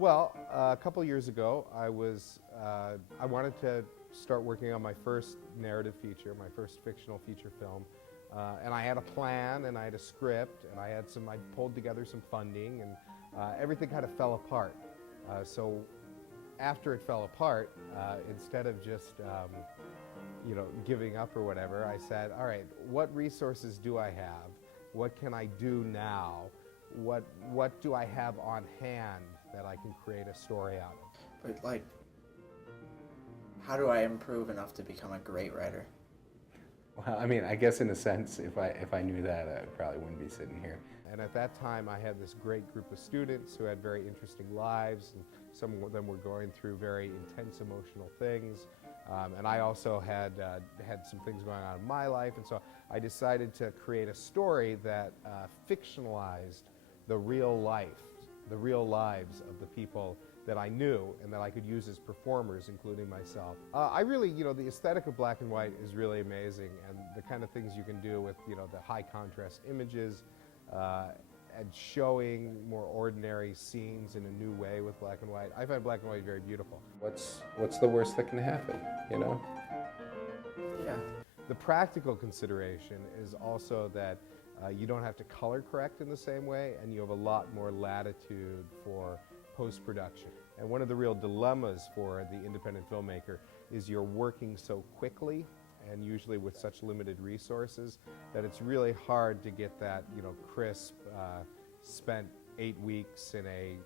Well, a couple years ago, I wanted to start working on my first narrative feature, my first fictional feature film, and I had a plan, and I had a script, and I pulled together some funding, and everything kind of fell apart. So after it fell apart, instead of just giving up or whatever, I said, all right, what resources do I have? What can I do now? What do I have on hand that I can create a story out of? But like, how do I improve enough to become a great writer? Well, I mean, I guess in a sense, if I knew that, I probably wouldn't be sitting here. And at that time, I had this great group of students who had very interesting lives, and some of them were going through very intense emotional things. And I also had some things going on in my life, and so I decided to create a story that fictionalized the real lives of the people that I knew and that I could use as performers, including myself. I really, the aesthetic of black and white is really amazing, and the kind of things you can do with, the high contrast images and showing more ordinary scenes in a new way with black and white. I find black and white very beautiful. What's the worst that can happen, Yeah. The practical consideration is also that you don't have to color correct in the same way, and you have a lot more latitude for post-production. And one of the real dilemmas for the independent filmmaker is you're working so quickly and usually with such limited resources that it's really hard to get that, crisp, spent 8 weeks in a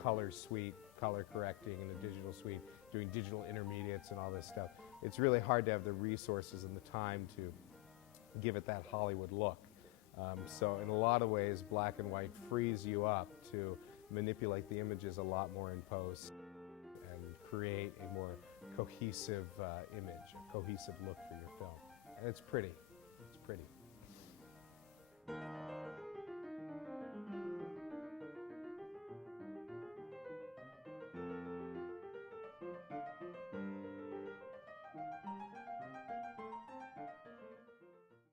color suite, color correcting in a digital suite, doing digital intermediates and all this stuff. It's really hard to have the resources and the time to give it that Hollywood look. So in a lot of ways, black and white frees you up to manipulate the images a lot more in post and create a more cohesive image, a cohesive look for your film. And it's pretty.